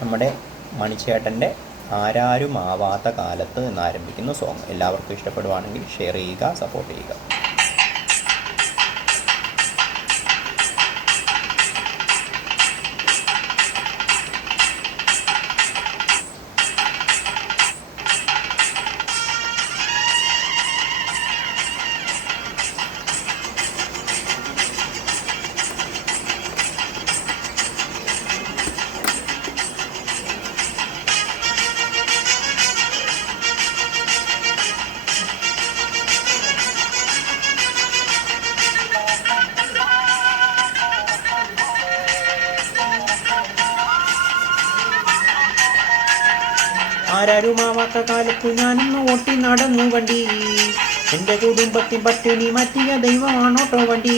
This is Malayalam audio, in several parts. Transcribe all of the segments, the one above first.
നമ്മുടെ മണിച്ചേട്ടന്റെ ആരാരും ആവാത്ത കാലത്ത് എന്നാരംഭിക്കുന്ന സോങ് എല്ലാവർക്കും ഇഷ്ടപ്പെടുവാണെങ്കിൽ ഷെയർ ചെയ്യുക സപ്പോർട്ട് ചെയ്യുക. ആരാരുമാവാത്ത കാലത്ത് ഞാനിന്ന് ഓട്ടി നടന്നു വണ്ടി. എന്റെ കുടുംബത്തിൽ പട്ടിണി മാറ്റിയ ദൈവമാണോട്ടോ വണ്ടി.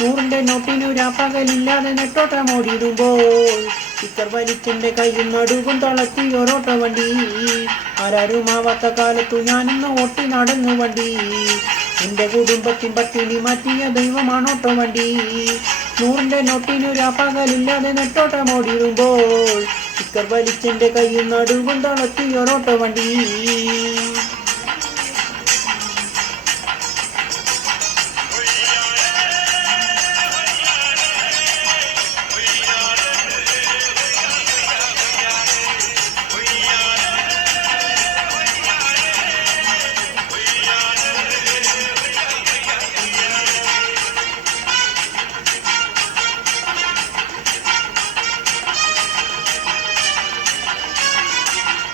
നൂറിന്റെ നോട്ടിനു പകലില്ലാതെ നെട്ടോട്ടം ഓടിയിടുമ്പോൾ സ്റ്റിക്കർ വലിച്ചെന്റെ കയ്യും നടുവും തളർത്തി ഒരോട്ട വണ്ടി. ആരാരുമാവാത്ത കാലത്തു ഞാനിന്ന് ഓട്ടി നടന്നു വണ്ടി. എന്റെ കുടുംബത്തിൻ പട്ടിണി മാറ്റിയ ദൈവമാണോട്ടോ വണ്ടി. നൂറിന്റെ നോട്ടിനു പകലില്ലാതെ നെട്ടോട്ടം ഓടിയിടുമ്പോൾ സ്റ്റിക്കർ വലിച്ചെന്റെ തളർത്തി ഒരോട്ടോ വണ്ടി.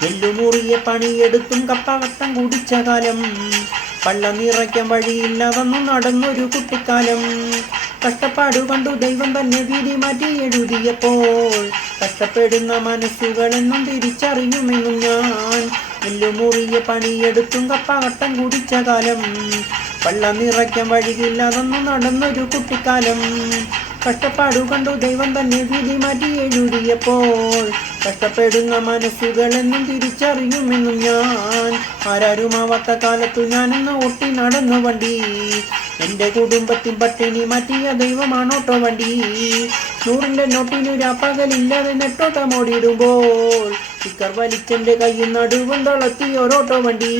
വെല്ലുമുറിയ പണിയെടുത്തും കപ്പവട്ടം കുടിച്ച കാലം. പള്ളം നിറയ്ക്കാൻ വഴിയില്ലാതൊന്നും നടന്നൊരു കുട്ടിക്കാലം. കഷ്ടപ്പാട് കണ്ടു ദൈവം തന്നെ വിധി മാറ്റി എഴുതിയപ്പോൾ കഷ്ടപ്പെടുന്ന മനസ്സുകളെന്നും തിരിച്ചറിയുമെന്നും ഞാൻ. വെല്ലുമുറിയ പണിയെടുത്തും കപ്പവട്ടം കുടിച്ച കാലം. പള്ളം നിറയ്ക്കാൻ വഴിയില്ലാതൊന്നും നടന്നൊരു കുട്ടിക്കാലം. കഷ്ടപ്പാട് കണ്ടു ദൈവം തന്നെ വിധി മാറ്റി എഴുതിയപ്പോൾ കഷ്ടപ്പെടുന്ന മനസ്സുകളെന്നും തിരിച്ചറിയുമെന്നും ഞാൻ. ആരാരുമാവാത്ത കാലത്തു ഞാനെന്ന് ഒട്ടി നടന്നു വണ്ടി. എന്റെ കുടുംബത്തിൽ പട്ടിണി മാറ്റിയ ദൈവമാണോട്ടോ വണ്ടി. നൂറിന്റെ നോട്ടിനു രാപ്പകലില്ലാതെ നെട്ടോട്ടം ഓടിയിടുമ്പോൾ. സ്റ്റിക്കർ വലിച്ചെന്റെ കൈ നടുവും തളർത്തി ഒരോട്ടോ വണ്ടി.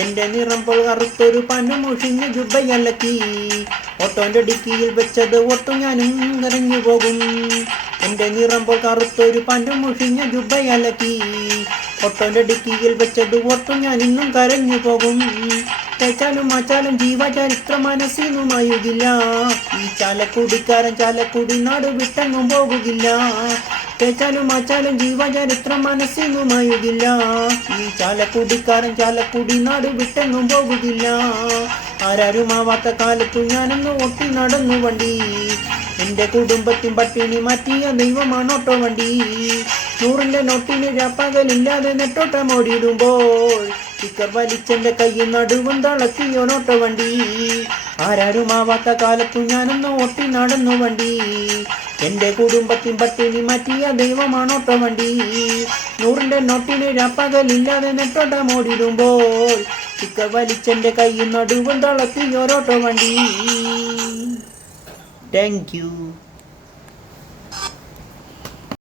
എന്റെ നിറം പോൽ കറുത്തൊരു പനു മുഷിഞ്ഞ ജുബയലക്കി ഓട്ടോന്റെ ഡിക്കിയിൽ വെച്ചത് ഒട്ടു ഞാനും കരഞ്ഞു പോകും. എന്റെ നിറം പോൽ കറുത്തൊരു പനു മുഷിഞ്ഞ ജുബയലക്കി ഓട്ടോന്റെ ഡിക്കിയിൽ വെച്ചത് ഒട്ടു ഞാൻ ഇന്നും കരഞ്ഞു പോകും. തേച്ചാലും മാച്ചാലും ജീവചരിത്ര മനസ്സിനുമായുകില്ല. ഈ ചാലക്കുടിക്കാരൻ ചാലക്കുടി നാട് വിട്ടെങ്ങും പോകുകില്ല. തേച്ചാലും മാച്ചാലും ജീവചരിത്രം മനസ്സിനുമായുകില്ല ഈ ചാലക്കുടിക്കാരൻ ചാലക്കുടി നാട് വിട്ടെങ്ങും പോകുകില്ല ആരാരുമാവാത്ത കാലത്തു ഞാനൊന്ന് ഒട്ടി നടന്നു വണ്ടി. എന്റെ കുടുംബത്തിൻ പട്ടിണി മാറ്റിയ ദൈവമാണ് ഓട്ടോ വണ്ടി. നൂറിന്റെ നോട്ടിന് രാപ്പകലില്ലാതെ നെട്ടോട്ടം ഓടിയിടുമ്പോൾ സ്റ്റിക്കർ വലിച്ചെന്റെ കയ്യിൽ നടുവും തളത്തിയോനോട്ടോ വണ്ടി. ആരാരുമാവാത്ത കാലത്തു ഞാനൊന്ന് ഒട്ടി നടന്നു വണ്ടി. എന്റെ കുടുംബത്തിൻ പട്ടിണി മാറ്റിയ ദൈവമാണ് വണ്ടി നൂറിന്റെ നോട്ടിന് രാപ്പകലില്ലാതെ നെട്ടോട്ടം മോടിടുമ്പോൾ ചിക്ക വലിച്ചെന്റെ കൈ നടുവും തളത്തിയോരോട്ടോ വണ്ടി താങ്ക് യു